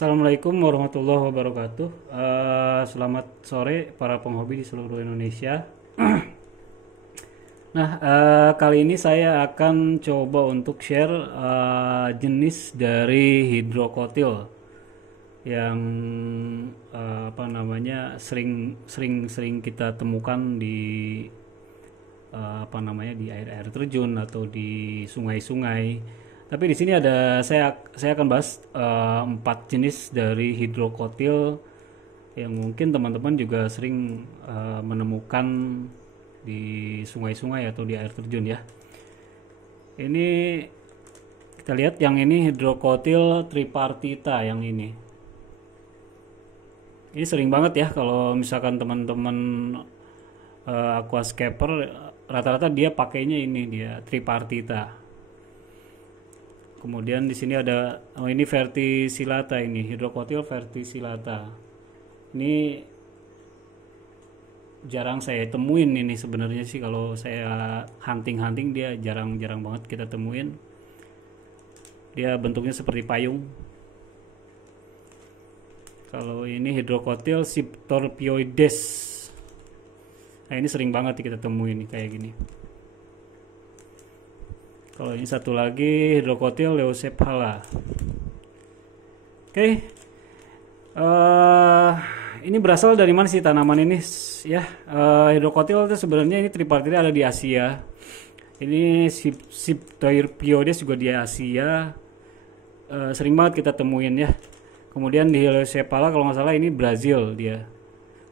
Assalamualaikum warahmatullahi wabarakatuh. Selamat sore para penghobi di seluruh Indonesia. Nah, kali ini saya akan coba untuk share jenis dari hidrokotil yang sering kita temukan di di air terjun atau di sungai-sungai. Tapi di sini saya akan bahas 4 jenis dari hidrokotil yang mungkin teman-teman juga sering menemukan di sungai-sungai atau di air terjun ya. Ini kita lihat yang ini hidrokotil tripartita yang ini. Ini sering banget ya kalau misalkan teman-teman aquascaper rata-rata dia pakainya ini dia tripartita. Kemudian di sini ada ini verticillata, ini hidrokotil verticillata. Ini jarang saya temuin ini sebenarnya sih, kalau saya hunting dia jarang banget kita temuin. Dia bentuknya seperti payung. Kalau ini hidrokotil Siptorpioides. Nah, ini sering banget kita temuin nih kayak gini. Kalau ini satu lagi hidrokotil Leucephala. Oke. Ini berasal dari mana sih tanaman ini ya? Hidrokotil itu sebenarnya ini tripartita ada di Asia. Ini Siptorpioides juga di Asia. Sering banget kita temuin ya. Kemudian di Leucephala kalau nggak salah ini Brazil dia.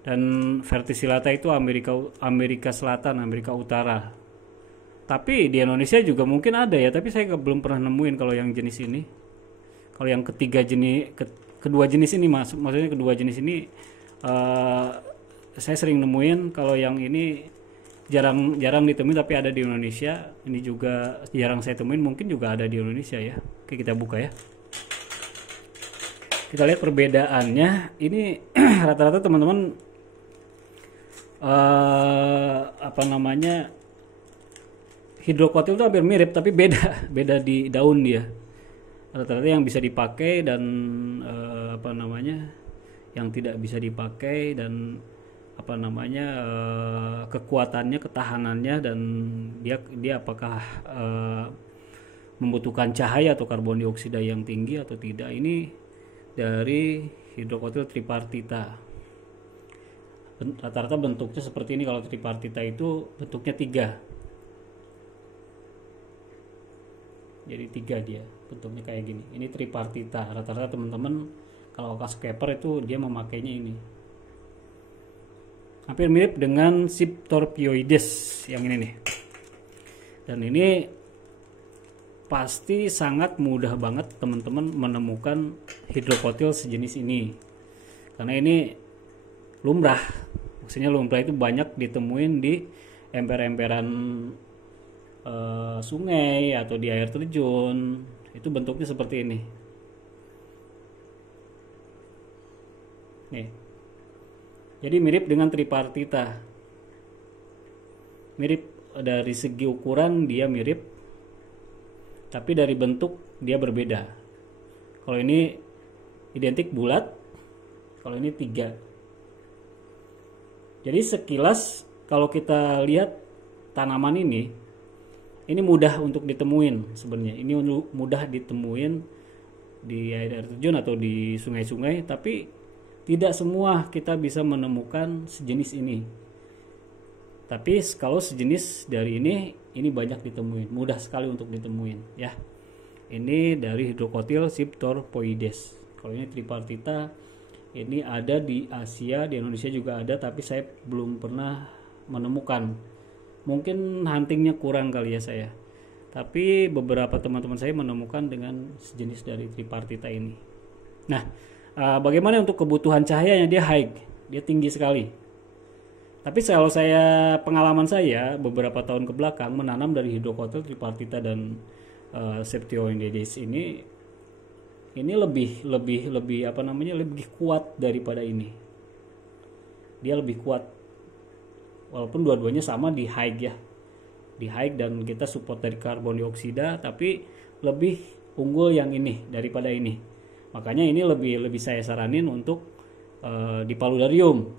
Dan verticillata itu Amerika Selatan, Amerika Utara. Tapi di Indonesia juga mungkin ada ya, tapi saya belum pernah nemuin kalau yang jenis ini. Kalau yang kedua jenis ini maksudnya kedua jenis ini saya sering nemuin. Kalau yang ini jarang ditemuin tapi ada di Indonesia. Ini juga jarang saya temuin, mungkin juga ada di Indonesia ya. Oke, kita buka ya. Kita lihat perbedaannya. Ini rata-rata teman-teman hidrokotil itu hampir mirip tapi beda di daun dia. Rata-rata yang bisa dipakai dan yang tidak bisa dipakai, dan kekuatannya, ketahanannya, dan dia apakah membutuhkan cahaya atau karbon dioksida yang tinggi atau tidak. Ini dari hidrokotil tripartita. Rata-rata bentuknya seperti ini. Kalau tripartita itu bentuknya 3. Jadi 3 dia bentuknya kayak gini. Ini tripartita. Rata-rata teman-teman kalau aquascaper itu dia memakainya ini. Hampir mirip dengan Siptorpioides yang ini nih. Dan ini pasti sangat mudah banget teman-teman menemukan hidrokotil sejenis ini. Karena ini lumrah. Maksudnya lumrah itu banyak ditemuin di emper-emperan sungai atau di air terjun. Itu bentuknya seperti ini nih. Jadi mirip dengan tripartita, mirip dari segi ukuran dia mirip, tapi dari bentuk dia berbeda. Kalau ini identik bulat, kalau ini 3. Jadi sekilas kalau kita lihat tanaman ini mudah untuk ditemuin sebenarnya. Ini mudah ditemuin di air terjun atau di sungai-sungai, tapi tidak semua kita bisa menemukan sejenis ini. Tapi kalau sejenis dari ini banyak ditemuin, mudah sekali untuk ditemuin ya. Ini dari hidrokotil Siptorpioides. Kalau ini tripartita, ini ada di Asia, di Indonesia juga ada, tapi saya belum pernah menemukan. Mungkin huntingnya kurang kali ya saya. Tapi beberapa teman-teman saya menemukan dengan sejenis dari tripartita ini. Nah, bagaimana untuk kebutuhan cahayanya? Dia high, dia tinggi sekali. Tapi kalau pengalaman saya beberapa tahun ke belakang menanam dari hidrokotil tripartita dan Siptorpioides ini lebih kuat daripada ini. Dia lebih kuat. Walaupun dua-duanya sama di high ya, di high, dan kita support dari karbon dioksida, tapi lebih unggul yang ini daripada ini. Makanya ini lebih saya saranin untuk di paludarium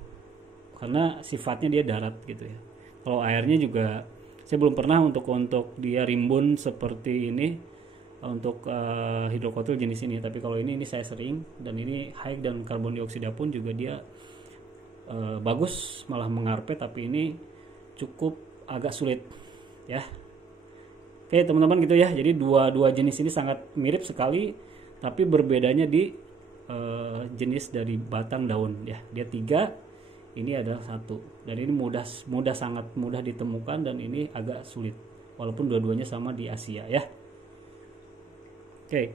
karena sifatnya dia darat gitu ya. Kalau airnya juga saya belum pernah untuk dia rimbun seperti ini untuk hidrokotil jenis ini, tapi kalau ini saya sering, dan ini high dan karbon dioksida pun juga dia bagus, malah mengarpet, tapi ini cukup agak sulit ya. Oke teman-teman gitu ya, jadi dua jenis ini sangat mirip sekali, tapi berbedanya di jenis dari batang daun ya. Dia 3, ini adalah 1, dan ini sangat mudah ditemukan, dan ini agak sulit walaupun dua-duanya sama di Asia ya. Oke.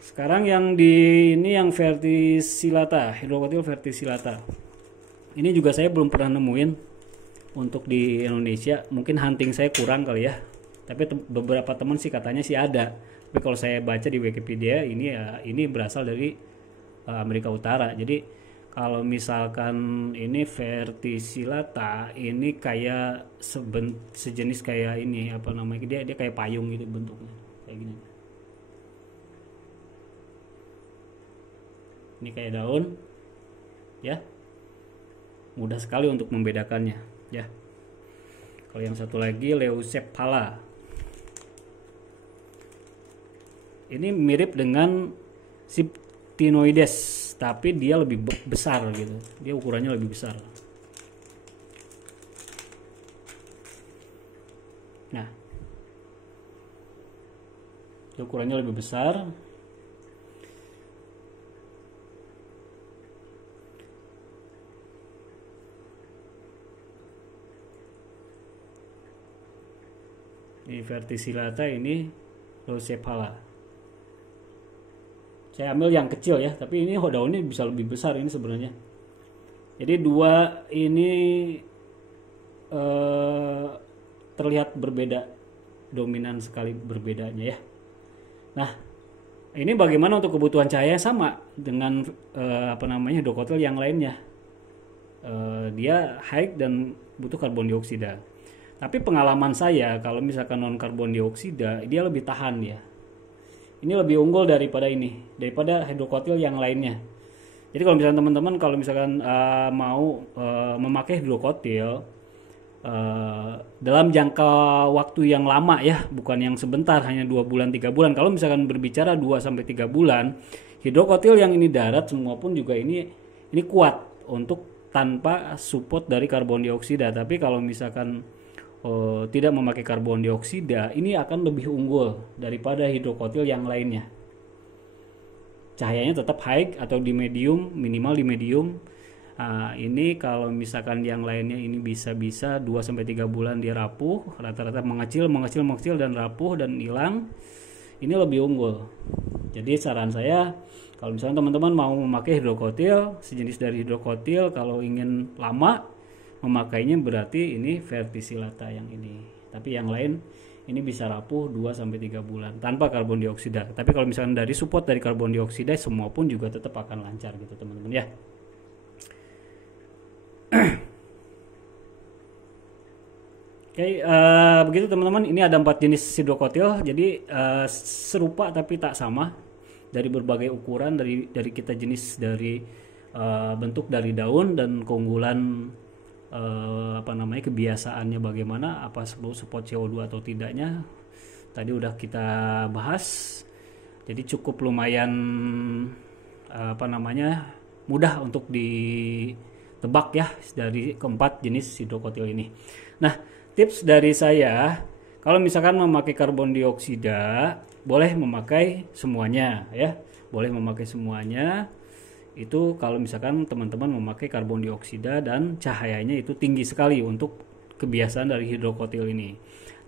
Sekarang yang ini yang verticillata, hidrokotil verticillata. Ini juga saya belum pernah nemuin untuk di Indonesia. Mungkin hunting saya kurang kali ya. Tapi beberapa teman sih katanya sih ada. Tapi kalau saya baca di Wikipedia ini berasal dari Amerika Utara. Jadi kalau misalkan ini verticillata, ini kayak sejenis kayak ini apa namanya? Dia kayak payung gitu bentuknya. Kayak gini. Ini kayak daun ya, mudah sekali untuk membedakannya ya. Kalau yang satu lagi Leucephala, ini mirip dengan Cytinoides, tapi dia lebih besar gitu, dia ukurannya lebih besar. Nah, ukurannya lebih besar. Ini verticillata, ini Leucephala. Saya ambil yang kecil ya, tapi ini daunnya bisa lebih besar ini sebenarnya. Jadi dua ini terlihat berbeda, dominan sekali berbedanya ya. Nah, ini bagaimana untuk kebutuhan cahaya? Sama dengan hidrokotil yang lainnya. Dia high dan butuh karbon dioksida. Tapi pengalaman saya kalau misalkan non karbon dioksida dia lebih tahan ya. Ini lebih unggul daripada hidrokotil yang lainnya. Jadi kalau misalkan teman-teman mau memakai hidrokotil dalam jangka waktu yang lama ya, bukan yang sebentar hanya 2 bulan 3 bulan. Kalau misalkan berbicara 2 sampai 3 bulan, hidrokotil yang ini darat semua pun juga ini kuat untuk tanpa support dari karbon dioksida. Tapi kalau misalkan tidak memakai karbon dioksida, ini akan lebih unggul daripada hidrokotil yang lainnya. Cahayanya tetap high atau di medium, minimal di medium. Ini kalau misalkan yang lainnya ini bisa 2 sampai 3 bulan dia rapuh, rata-rata mengecil dan rapuh dan hilang. Ini lebih unggul. Jadi saran saya, kalau misalnya teman-teman mau memakai hidrokotil, sejenis dari hidrokotil, kalau ingin lama memakainya, berarti ini verticillata yang ini. Tapi yang lain ini bisa rapuh 2 sampai 3 bulan tanpa karbon dioksida. Tapi kalau misalnya dari support dari karbon dioksida, semua pun juga tetap akan lancar gitu teman-teman ya. Oke, begitu teman-teman. Ini ada 4 jenis hidrokotil. Jadi serupa tapi tak sama dari berbagai ukuran, dari kita jenis, dari bentuk dari daun, dan keunggulan kebiasaannya bagaimana, apa support CO2 atau tidaknya tadi udah kita bahas. Jadi cukup lumayan mudah untuk ditebak ya dari keempat jenis hidrokotil ini. Nah, tips dari saya, kalau misalkan memakai karbon dioksida, boleh memakai semuanya ya, boleh memakai semuanya. Itu kalau misalkan teman-teman memakai karbon dioksida dan cahayanya itu tinggi sekali untuk kebiasaan dari hidrokotil ini.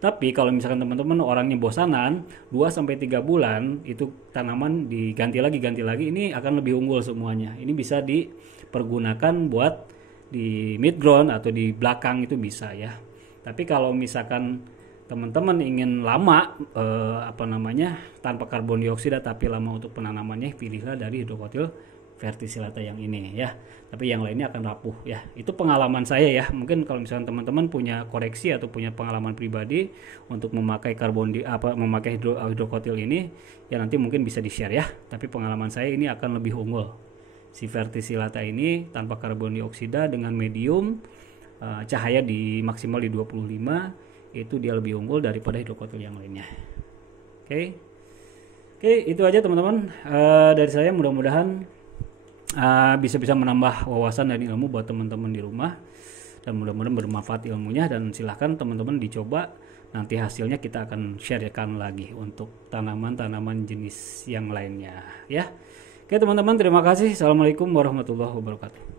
Tapi kalau misalkan teman-teman orangnya bosanan, 2 sampai 3 bulan itu tanaman diganti lagi, ini akan lebih unggul semuanya. Ini bisa dipergunakan buat di mid ground atau di belakang, itu bisa ya. Tapi kalau misalkan teman-teman ingin lama tanpa karbon dioksida tapi lama untuk penanamannya, pilihlah dari hidrokotil verticillata yang ini ya. Tapi yang lainnya akan rapuh ya. Itu pengalaman saya ya. Mungkin kalau misalnya teman-teman punya koreksi atau punya pengalaman pribadi untuk memakai memakai hidrokotil ini, ya nanti mungkin bisa di-share ya. Tapi pengalaman saya ini akan lebih unggul. Si verticillata ini tanpa karbon dioksida dengan medium cahaya di maksimal di 25, itu dia lebih unggul daripada hidrokotil yang lainnya. Oke, itu aja teman-teman dari saya. Mudah-mudahan bisa menambah wawasan dan ilmu buat teman-teman di rumah, dan mudah-mudahan bermanfaat ilmunya. Dan silahkan teman-teman dicoba, nanti hasilnya kita akan sharekan lagi untuk tanaman-tanaman jenis yang lainnya ya. Oke teman-teman, terima kasih. Assalamualaikum warahmatullahi wabarakatuh.